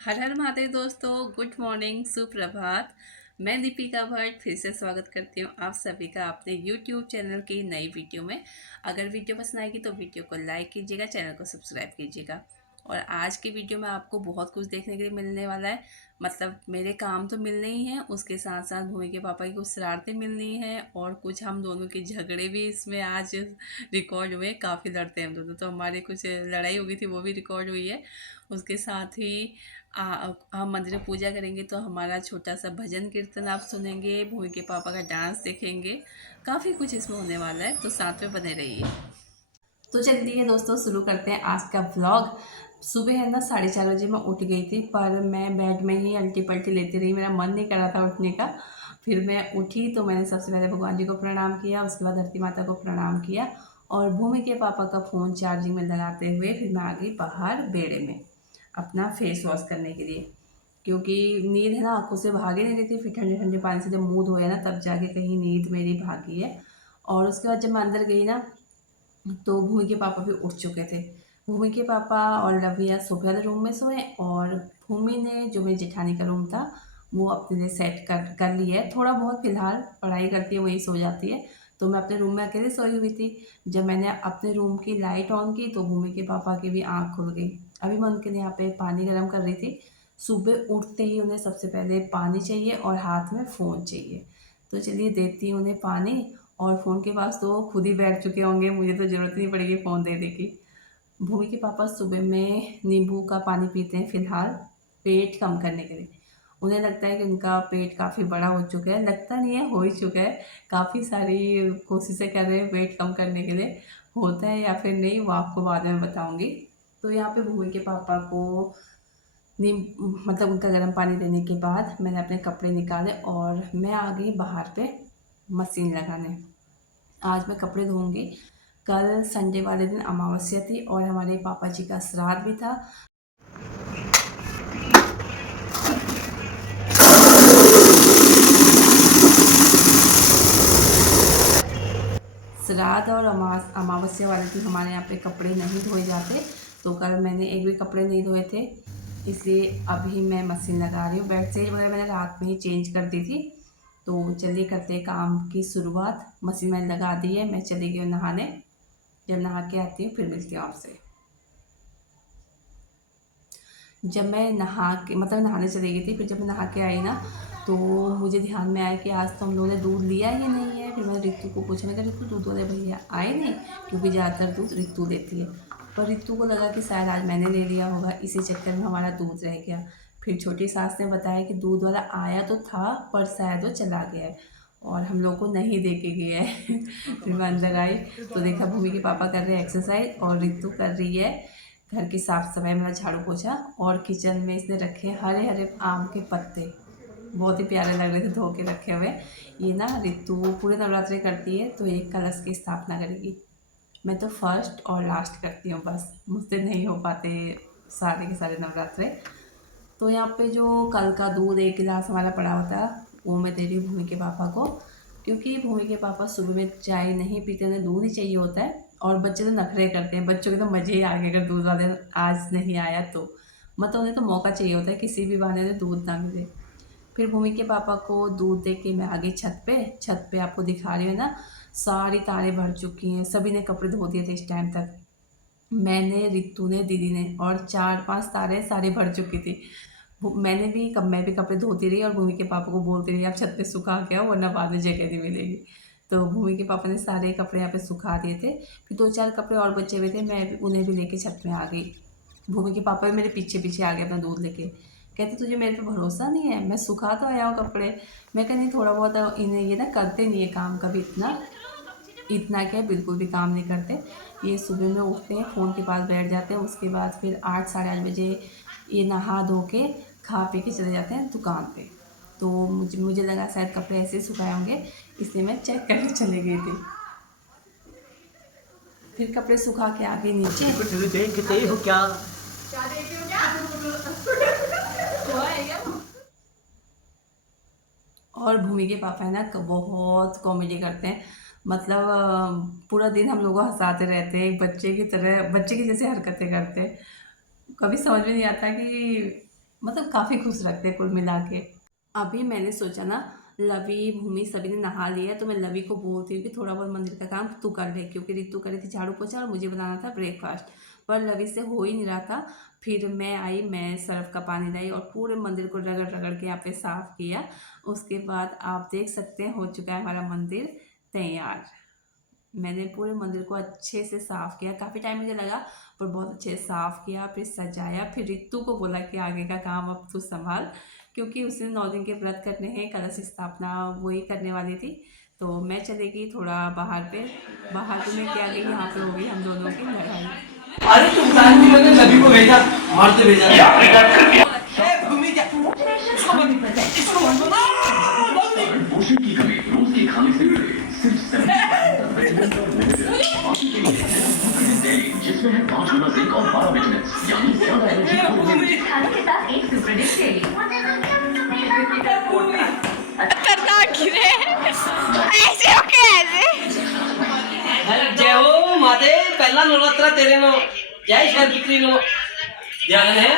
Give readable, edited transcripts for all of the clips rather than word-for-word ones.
हर हर महादेव दोस्तों, good morning, सुप्रभात। मैं दीपिका भट्ट फिर से स्वागत करती हूँ आप सभी का अपने यूट्यूब चैनल की नई वीडियो में। अगर वीडियो पसंद आएगी तो वीडियो को लाइक कीजिएगा, चैनल को सब्सक्राइब कीजिएगा। और आज की वीडियो में आपको बहुत कुछ देखने के लिए मिलने वाला है। मतलब मेरे काम तो मिलने ही हैं, उसके साथ साथ भूमि के पापा की कुछ शरारतें मिलनी हैं और कुछ हम दोनों के झगड़े भी इसमें आज रिकॉर्ड हुए। काफ़ी लड़ते हैं हम दोनों, तो हमारी कुछ लड़ाई हो गई थी वो भी रिकॉर्ड हुई है। उसके साथ ही हम मंदिर में पूजा करेंगे तो हमारा छोटा सा भजन कीर्तन आप सुनेंगे, भूमि के पापा का डांस देखेंगे। काफ़ी कुछ इसमें होने वाला है, तो साथ में बने रहिए। तो चलिए दोस्तों, शुरू करते हैं आज का व्लॉग। सुबह है ना 4:30 बजे मैं उठ गई थी, पर मैं बेड में ही अल्टी पल्टी लेती रही, मेरा मन नहीं कर रहा था उठने का। फिर मैं उठी तो मैंने सबसे पहले भगवान जी को प्रणाम किया, उसके बाद धरती माता को प्रणाम किया और भूमि के पापा का फ़ोन चार्जिंग में लगाते हुए फिर मैं आ गई बाहर बेड़े में अपना फेस वॉश करने के लिए। क्योंकि नींद है ना आँखों से भाग ही नहीं रही थी, फिर ठंडे ठंडे पानी से जब मुँह धोया ना तब जाके कहीं नींद मेरी भागी है। और उसके बाद जब मैं अंदर गई ना तो भूमि के पापा भी उठ चुके थे। भूमि के पापा और लविया सोफे वाले रूम में सोए और भूमि ने जो मेरी जेठानी का रूम था वो अपने लिए सेट कर लिया है। थोड़ा बहुत फ़िलहाल पढ़ाई करती है, वहीं सो जाती है। तो मैं अपने रूम में अकेले सोई हुई थी। जब मैंने अपने रूम की लाइट ऑन की तो भूमि के पापा की भी आँख खुल गई। अभी मैं उनके लिए यहाँ पे पानी गर्म कर रही थी। सुबह उठते ही उन्हें सबसे पहले पानी चाहिए और हाथ में फ़ोन चाहिए। तो चलिए देती हूँ उन्हें पानी। और फ़ोन के पास तो वो खुद ही बैठ चुके होंगे, मुझे तो ज़रूरत नहीं पड़ेगी फ़ोन देने की। भूमि के पापा सुबह में नींबू का पानी पीते हैं फ़िलहाल, पेट कम करने के लिए। उन्हें लगता है कि उनका पेट काफ़ी बड़ा हो चुका है, लगता नहीं है, हो ही चुका है। काफ़ी सारी कोशिशें कर रहे हैं पेट कम करने के लिए, होता है या फिर नहीं वो आपको बाद में बताऊँगी। तो यहाँ पे भूमि के पापा को नीम मतलब उनका गर्म पानी देने के बाद मैंने अपने कपड़े निकाले और मैं आ गई बाहर पे मशीन लगाने। आज मैं कपड़े धोऊँगी। कल संडे वाले दिन अमावस्या थी और हमारे पापा जी का श्राद्ध भी था। श्राद्ध और अमावस्या वाले दिन हमारे यहाँ पे कपड़े नहीं धोए जाते, तो कल मैंने एक भी कपड़े नहीं धोए थे, इसलिए अभी मैं मशीन लगा रही हूँ। बेडशीट वगैरह मैंने रात में ही चेंज कर दी थी। तो चलिए करते हैं काम की शुरुआत। मशीन मैंने लगा दी है, मैं चली गई नहाने। जब नहा के आती हूँ फिर मिलती हूँ आपसे। जब मैं नहा के मतलब नहाने चली गई थी, फिर जब मैं नहा के आई ना तो मुझे ध्यान में आया कि आज तो हम लोगों ने दूध लिया ही नहीं है। फिर मैंने रितु को पूछा, मैं कहा रितु दूध वाले भैया आए नहीं, क्योंकि ज़्यादातर दूध रितु लेती है। पर रितु को लगा कि शायद आज मैंने ले लिया होगा, इसी चक्कर में हमारा दूध रह गया। फिर छोटी सास ने बताया कि दूध वाला आया तो था पर शायद वो चला गया है और हम लोग को नहीं दे के गया है। फिर मैं अंदर आई तो देखा भूमि के पापा कर रहे हैं एक्सरसाइज और रितु कर रही है घर की साफ सफाई, मेरा झाड़ू पोछा। और किचन में इसने रखे हरे हरे आम के पत्ते, बहुत ही प्यारे लग रहे थे धो के रखे हुए। ये ना ऋतु पूरे नवरात्रे करती है तो एक कलश की स्थापना करेगी। मैं तो फर्स्ट और लास्ट करती हूँ, बस मुझसे नहीं हो पाते सारे के सारे नवरात्रे। तो यहाँ पे जो कल का दूध 1 गिलास हमारा पड़ा होता है वो मैं दे रही हूँ भूमि के पापा को, क्योंकि भूमि के पापा सुबह में चाय नहीं पीते, उन्हें दूध ही चाहिए होता है। और बच्चे तो नखरे करते हैं, बच्चों के तो मज़े ही आ गए अगर दूध वाले आज नहीं आया तो। मतलब उन्हें तो मौका चाहिए होता है किसी भी बहाने से दूध ना मिले। फिर भूमि के पापा को दूध दे के मैं आ गई छत पे आपको दिखा रही हूँ ना, सारी तारें भर चुकी हैं, सभी ने कपड़े धो दिए थे इस टाइम तक। मैंने, रितु ने, दीदी ने, और 4-5 तारें सारी भर चुकी थी। मैं भी कपड़े धोती रही और भूमि के पापा को बोलती रही आप छत पे सुखा के आओ वरना बाद में जगह नहीं मिलेगी। तो भूमि के पापा ने सारे कपड़े यहाँ पे सुखा दिए थे। फिर 2-4 कपड़े और बचे हुए थे, मैं भी उन्हें भी लेके छत में आ गई। भूमि के पापा भी मेरे पीछे पीछे आ गए अपना दूध लेके। कहते तुझे मेरे पे भरोसा नहीं है, मैं सुखा तो आया हूँ कपड़े। मैं कहा नहीं, थोड़ा बहुत इन्हें ये ना करते नहीं है काम कभी इतना। इतना क्या, बिल्कुल भी काम नहीं करते। ये सुबह में उठते हैं, फ़ोन के पास बैठ जाते हैं, उसके बाद फिर 8-8:30 बजे ये नहा धो के खा पी के चले जाते हैं दुकान पे। तो मुझे लगा शायद कपड़े ऐसे ही सुखाए होंगे, इसलिए मैं चेक करने चली गई थी। फिर कपड़े सुखा के आ गई नीचे। देखते हो क्या। और भूमि के पापा है ना बहुत कॉमेडी करते हैं। मतलब पूरा दिन हम लोग को हंसाते रहते हैं, एक बच्चे की तरह, बच्चे की जैसे हरकतें करते हैं। कभी समझ में नहीं आता कि मतलब काफ़ी खुश रखते हैं कुल मिला के। अभी मैंने सोचा ना, लवी, भूमि सभी ने नहा लिया है, तो मैं लवी को बोलती हूँ कि थोड़ा बहुत मंदिर का काम तू कर ले, क्योंकि रितु कर रही थी झाड़ू पोछा और मुझे बनाना था ब्रेकफास्ट। पर लवी से हो ही नहीं रहा था। फिर मैं आई, मैं सर्फ का पानी लाई और पूरे मंदिर को रगड़ रगड़ के यहाँ पे साफ़ किया। उसके बाद आप देख सकते हैं हो चुका है हमारा मंदिर तैयार। मैंने पूरे मंदिर को अच्छे से साफ़ किया, काफ़ी टाइम मुझे लगा, पर बहुत अच्छे से साफ़ किया, फिर सजाया। फिर रितु को बोला कि आगे का काम अब तू संभाल, क्योंकि उसने 9 दिन के व्रत करने हैं, कलश स्थापना वही करने वाली थी। तो मैं चली गई थोड़ा बाहर पे। बाहर पे मैं क्या गई, यहाँ पे हो गई हम दोनों की लड़ाई। अरे तुम मैंने नबी को भेजा, मारते भेजा ए, भूमि क्या इसको मत इसको मत पोषण की कमी रोज के खाने से जिसमें है 5 गुना जिंक और 12 विटामिन, यानी ज्यादा एनर्जी खाने के साथ एक सुपर डिश चाहिए। ऐसे हो के ऐसे जय हो माते, पहला नवरात्रा तेरे नो, जय शरपुत्री नो। ध्यान है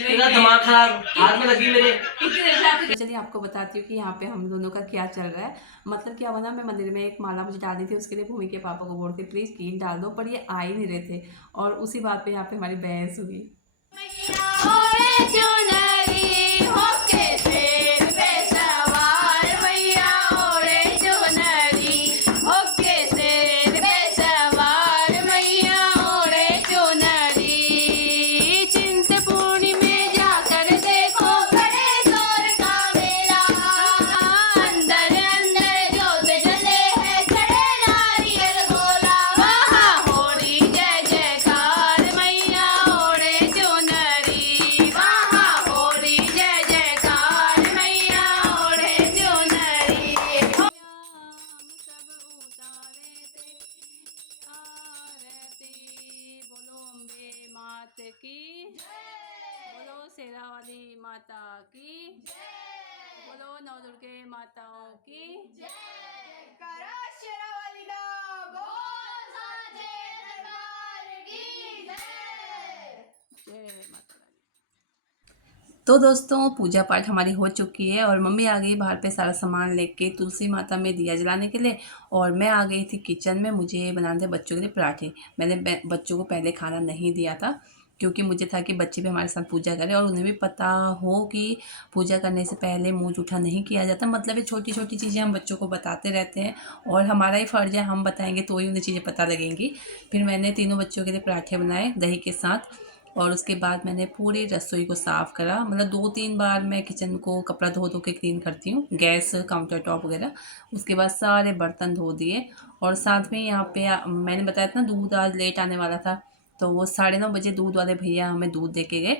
तेरा दिमाग खराब, हाथ में लगी मेरे। तो चलिए आपको बताती हूँ कि यहाँ पे हम दोनों का क्या चल रहा है। मतलब क्या हुआ ना, मैं मंदिर में एक माला मुझे डालनी थी, उसके लिए भूमि के पापा को बोलती प्लीज़ कीन डाल दो, पर ये आ ही नहीं रहे थे। और उसी बात पे यहाँ पे हमारी बहस हुई। की बोलो, शेरा वाली माता की बोलो, नौ दुर्गे माताओं की करा शेरा वाली दा बोल साचे दरबार की जय। जय माता रानी। तो दोस्तों पूजा पाठ हमारी हो चुकी है और मम्मी आ गई बाहर पे सारा सामान लेके तुलसी माता में दिया जलाने के लिए, और मैं आ गई थी किचन में। मुझे बनाने थे बच्चों के लिए पराठे। मैंने बच्चों को पहले खाना नहीं दिया था, क्योंकि मुझे था कि बच्चे भी हमारे साथ पूजा करें और उन्हें भी पता हो कि पूजा करने से पहले मुँह जूठा नहीं किया जाता। मतलब ये छोटी छोटी चीज़ें हम बच्चों को बताते रहते हैं और हमारा ही फ़र्ज़ है, हम बताएंगे तो ही उन्हें चीज़ें पता लगेंगी। फिर मैंने तीनों बच्चों के लिए पराठे बनाए दही के साथ, और उसके बाद मैंने पूरी रसोई को साफ़ करा। मतलब 2-3 बार मैं किचन को कपड़ा धो धो के क्लीन करती हूँ, गैस काउंटर टॉप वगैरह। उसके बाद सारे बर्तन धो दिए, और साथ में यहाँ पे मैंने बताया था ना दूध आज लेट आने वाला था, तो वो 9:30 बजे दूध वाले भैया हमें दूध दे के गए।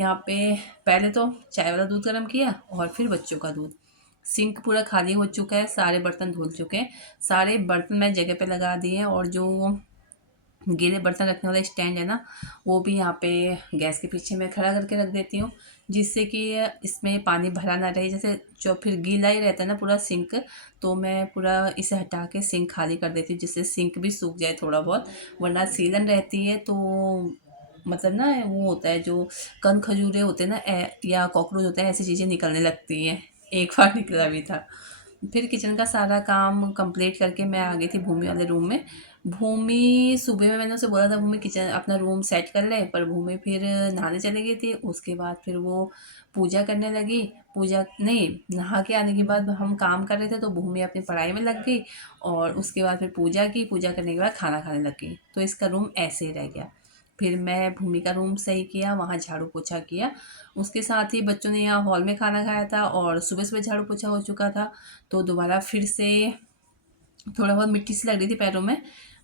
यहाँ पे पहले तो चाय वाला दूध गर्म किया और फिर बच्चों का दूध। सिंक पूरा खाली हो चुका है, सारे बर्तन धुल चुके हैं। सारे बर्तन मैं जगह पे लगा दिए हैं, और जो गीले बर्तन रखने वाला स्टैंड है ना, वो भी यहाँ पे गैस के पीछे मैं खड़ा करके रख देती हूँ, जिससे कि इसमें पानी भरा ना रहे। जैसे जो फिर गीला ही रहता है ना पूरा सिंक, तो मैं पूरा इसे हटा के सिंक खाली कर देती हूँ, जिससे सिंक भी सूख जाए थोड़ा बहुत। वरना सीलन रहती है तो मतलब ना वो होता है जो कन खजूरे होते हैं ना या कॉकरोच होते हैं, ऐसी चीज़ें निकलने लगती हैं। एक बार निकला भी था। फिर किचन का सारा काम कंप्लीट करके मैं आ गई थी भूमि वाले रूम में। भूमि सुबह में मैंने उसे बोला था भूमि किचन अपना रूम सेट कर ले, पर भूमि फिर नहाने चली गई थी। उसके बाद फिर वो पूजा करने लगी। पूजा नहीं, नहा के आने के बाद हम काम कर रहे थे तो भूमि अपनी पढ़ाई में लग गई, और उसके बाद फिर पूजा की। पूजा करने के बाद खाना खाने लग गई, तो इसका रूम ऐसे ही रह गया। फिर मैं भूमि का रूम सही किया, वहाँ झाड़ू पोछा किया। उसके साथ ही बच्चों ने यहाँ हॉल में खाना खाया था, और सुबह सुबह झाड़ू पोछा हो चुका था, तो दोबारा फिर से थोड़ा बहुत मिट्टी सी लग रही थी पैरों में।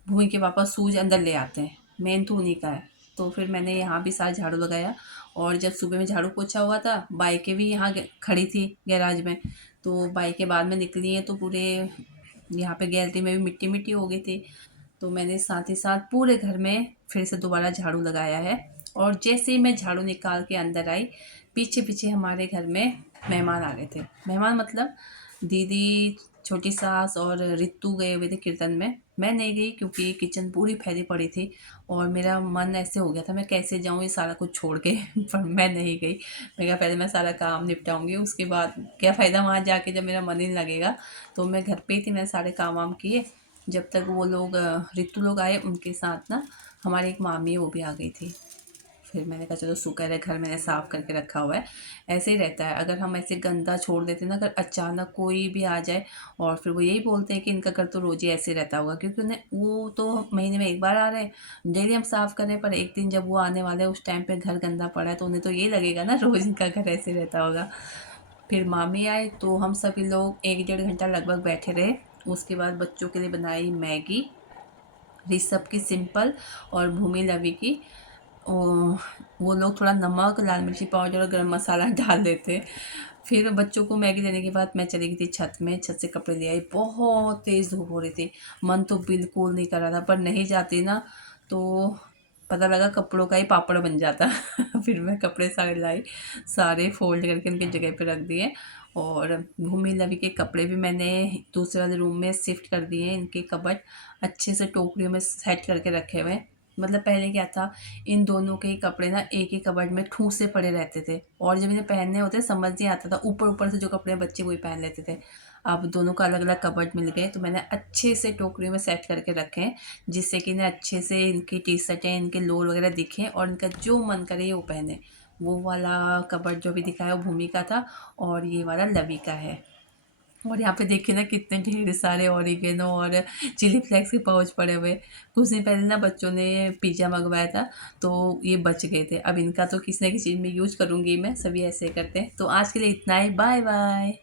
भूमि के पापा शूज अंदर ले आते हैं, मेन तो उन्हीं का है। तो फिर मैंने यहाँ भी सारा झाड़ू लगाया, और जब सुबह में झाड़ू पोछा हुआ था, बाइकें भी यहाँ खड़ी थी गैराज में, तो बाइकें बाद में निकली हैं, तो पूरे यहाँ पे गैलरी में भी मिट्टी मिट्टी हो गई थी। तो मैंने साथ ही साथ पूरे घर में फिर से दोबारा झाड़ू लगाया है। और जैसे ही मैं झाड़ू निकाल के अंदर आई, पीछे पीछे हमारे घर में मेहमान आ गए थे। मेहमान मतलब दीदी छोटी सास और रितु गए हुए थे कीर्तन में। मैं नहीं गई क्योंकि किचन पूरी फैली पड़ी थी और मेरा मन ऐसे हो गया था मैं कैसे जाऊँ ये सारा कुछ छोड़ के पर मैं नहीं गई। मैं कहा पहले मैं सारा काम निपटाऊंगी, उसके बाद क्या फ़ायदा वहाँ जाके जब मेरा मन ही नहीं लगेगा। तो मैं घर पे ही थी, मैंने सारे काम वाम किए जब तक वो लोग रितु लोग आए। उनके साथ ना हमारी एक मामी वो भी आ गई थी। फिर मैंने कहा चलो शुक्र है घर मैंने साफ़ करके रखा हुआ है। ऐसे ही रहता है, अगर हम ऐसे गंदा छोड़ देते ना, अगर अचानक कोई भी आ जाए और फिर वो यही बोलते हैं कि इनका घर तो रोज़ ही ऐसे रहता होगा, क्योंकि उन्हें वो तो महीने में एक बार आ रहे हैं, डेली हम साफ़ करें, पर एक दिन जब वो आने वाले हैं उस टाइम पे घर गंदा पड़ा है तो उन्हें तो यही लगेगा ना रोज़ इनका घर ऐसे रहता होगा। फिर मामी आए तो हम सभी लोग 1 डेढ़ घंटा लगभग बैठे रहे। उसके बाद बच्चों के लिए बनाई मैगी, ऋषभ की सिंपल और भूमि लवी की। वो लोग थोड़ा नमक, लाल मिर्ची पाउडर और गरम मसाला डाल देते। फिर बच्चों को मैगी देने के बाद मैं चली गई थी छत में, छत से कपड़े ले आई। बहुत तेज़ धूप हो रही थी, मन तो बिल्कुल नहीं कर रहा था, पर नहीं जाती ना तो पता लगा कपड़ों का ही पापड़ बन जाता फिर मैं कपड़े सारे लाई, सारे फोल्ड करके उनकी जगह पे रख दिए। और भूमि लवी के कपड़े भी मैंने दूसरे वाले रूम में शिफ्ट कर दिए। इनके कबर्ड अच्छे से टोकरियों में सेट करके रखे हुए हैं। मतलब पहले क्या था, इन दोनों के ही कपड़े ना एक ही कबर्ड में ठूस से पड़े रहते थे और जब इन्हें पहनने होते समझ नहीं आता था, ऊपर ऊपर से जो कपड़े बच्चे वही पहन लेते थे। अब दोनों का अलग अलग कबर्ड मिल गए तो मैंने अच्छे से टोकरियों में सेट करके रखे हैं, जिससे कि इन्हें अच्छे से इनकी टी शर्टें, इनके लोअर वगैरह दिखें और इनका जो मन करे वो पहने। वो वाला कबर्ड जो भी दिखाया वो भूमि का था और ये वाला लवी का है। और यहाँ पे देखिए ना कितने ढेर सारे ऑरिगेनो और चिली फ्लेक्स के पाउच पड़े हुए। कुछ दिन पहले ना बच्चों ने पिज़्ज़ा मंगवाया था तो ये बच गए थे। अब इनका तो किसी न किसी चीज़ में यूज करूँगी मैं, सभी ऐसे करते हैं। तो आज के लिए इतना ही, बाय बाय।